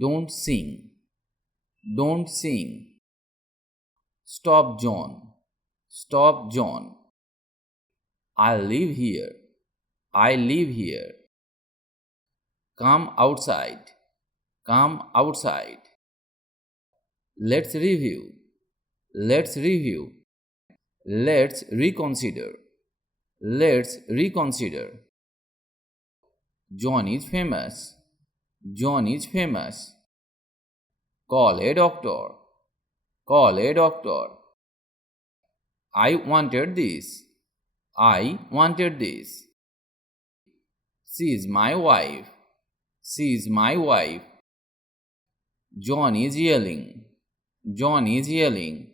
Don't sing. Don't sing. Stop, John. Stop, John. I live here. I live here. Come outside. Come outside. Let's review. Let's review. Let's reconsider. Let's reconsider. John is famous. John is famous. Call a doctor. Call a doctor. I wanted this. I wanted this. She is my wife. She is my wife. John is yelling. John is yelling.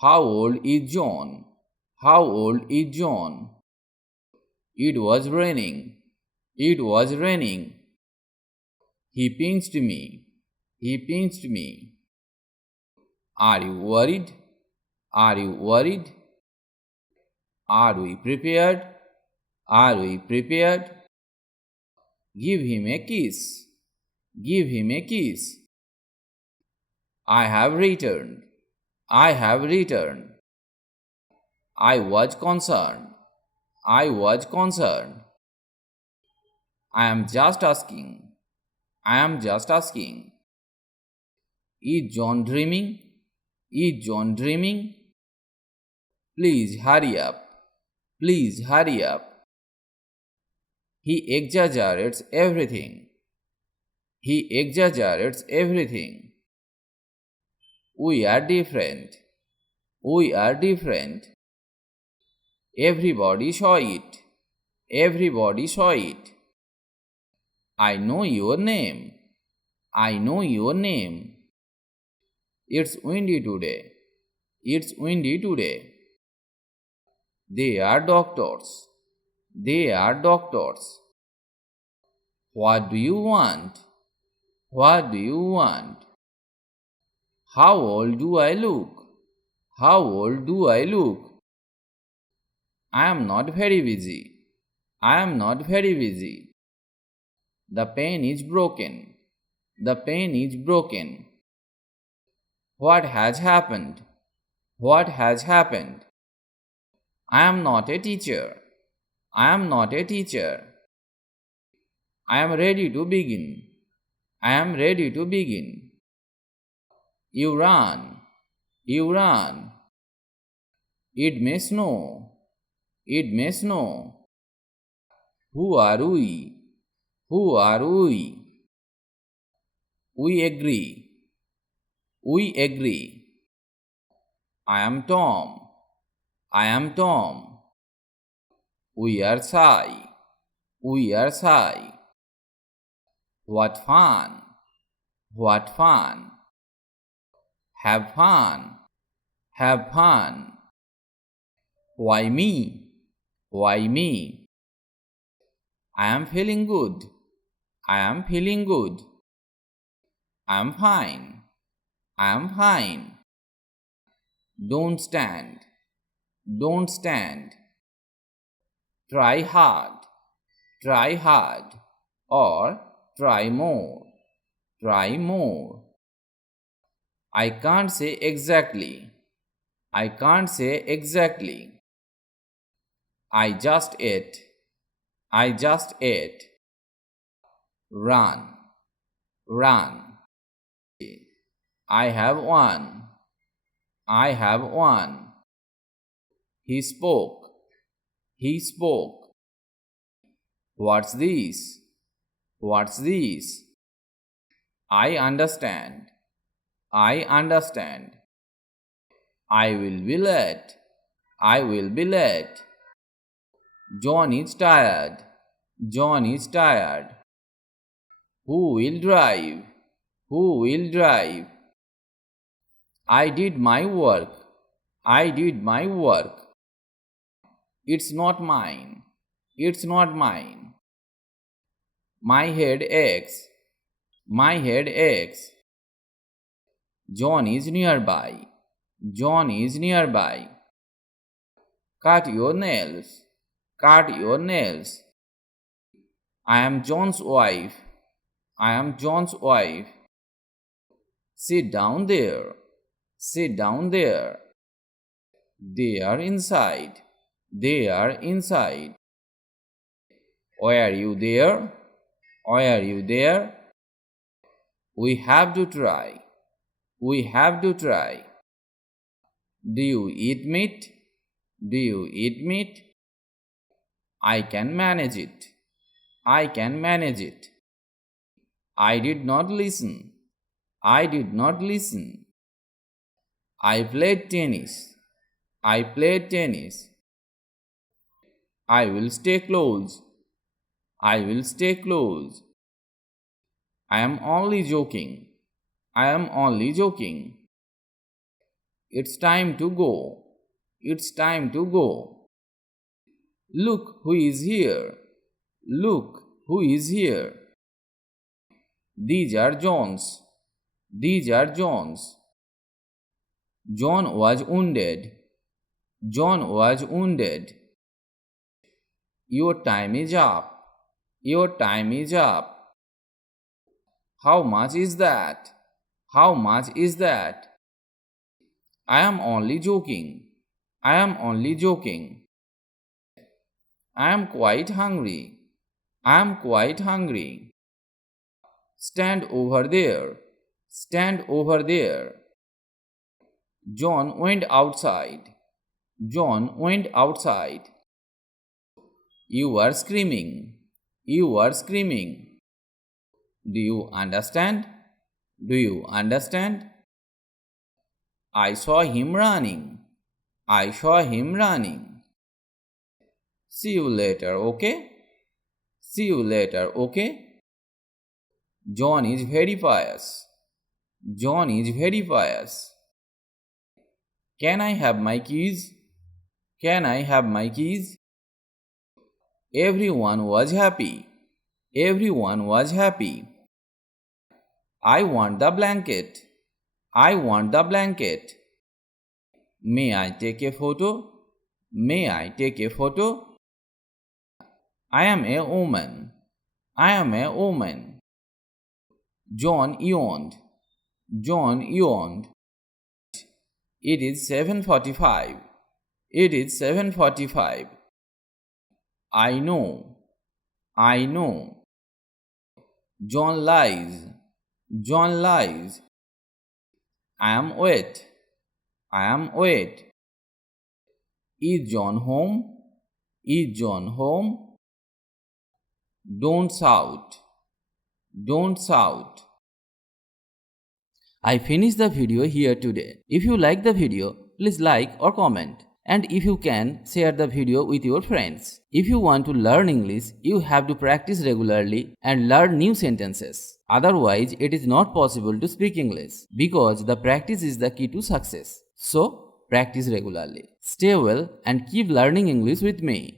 How old is John? How old is John? It was raining. It was raining. He pinched me. He pinched me. Are you worried? Are you worried? Are we prepared? Are we prepared? Give him a kiss. Give him a kiss. I have returned. I have returned. I was concerned. I was concerned. I am just asking. I am just asking. Is John dreaming? Is John dreaming? Please hurry up. Please hurry up. He exaggerates everything. He exaggerates everything. We are different. We are different. Everybody saw it. Everybody saw it. I know your name. I know your name. It's windy today. It's windy today. They are doctors. They are doctors. What do you want? What do you want? How old do I look? How old do I look? I am not very busy. I am not very busy. The pen is broken. The pen is broken. What has happened? What has happened? I am not a teacher. I am not a teacher. I am ready to begin. I am ready to begin. You run. You run. It may snow. It may snow. Who are we? Who are we? We agree. We agree. I am Tom. I am Tom. We are shy. We are shy. What fun! What fun! Have fun! Have fun! Why me? Why me? I am feeling good. I am feeling good. I am fine. I am fine. Don't stand. Don't stand. Try hard. Try hard. Or try more. Try more. I can't say exactly. I can't say exactly. I just ate. I just ate. Run. Run. I have won. I have won. He spoke. He spoke. What's this? What's this? I understand. I understand. I will be late. I will be late. John is tired. John is tired. Who will drive? Who will drive? I did my work. I did my work. It's not mine. It's not mine. My head aches. My head aches. John is nearby. John is nearby. Cut your nails. Cut your nails. I am John's wife. I am John's wife. Sit down there. Sit down there. They are inside. They are inside. Why are you there? Why are you there? We have to try. We have to try. Do you eat meat? Do you eat meat? I can manage it. I can manage it. I did not listen. I did not listen. I played tennis. I played tennis. I will stay close. I will stay close. I am only joking. I am only joking. It's time to go. It's time to go. Look who is here. Look who is here. These are John's. These are John's. John was wounded. John was wounded. Your time is up. Your time is up. How much is that? How much is that? I am only joking. I am only joking. I am quite hungry. I am quite hungry. Stand over there. Stand over there. John went outside. John went outside. You are screaming. You are screaming. Do you understand? Do you understand? I saw him running. I saw him running. See you later, okay? See you later, okay? John is very pious. John is very pious. Can I have my keys? Can I have my keys? Everyone was happy. Everyone was happy. I want the blanket. I want the blanket. May I take a photo? May I take a photo? I am a woman. I am a woman. John yawned. John yawned. It is 7:45. It is 7:45. I know. I know. John lies. John lies. I am wet. I am wet. Is John home? Is John home? Don't shout. Don't shout. I finished the video here today. If you like the video, please like or comment. And if you can, share the video with your friends. If you want to learn English, you have to practice regularly and learn new sentences. Otherwise, it is not possible to speak English because the practice is the key to success. So, practice regularly. Stay well and keep learning English with me.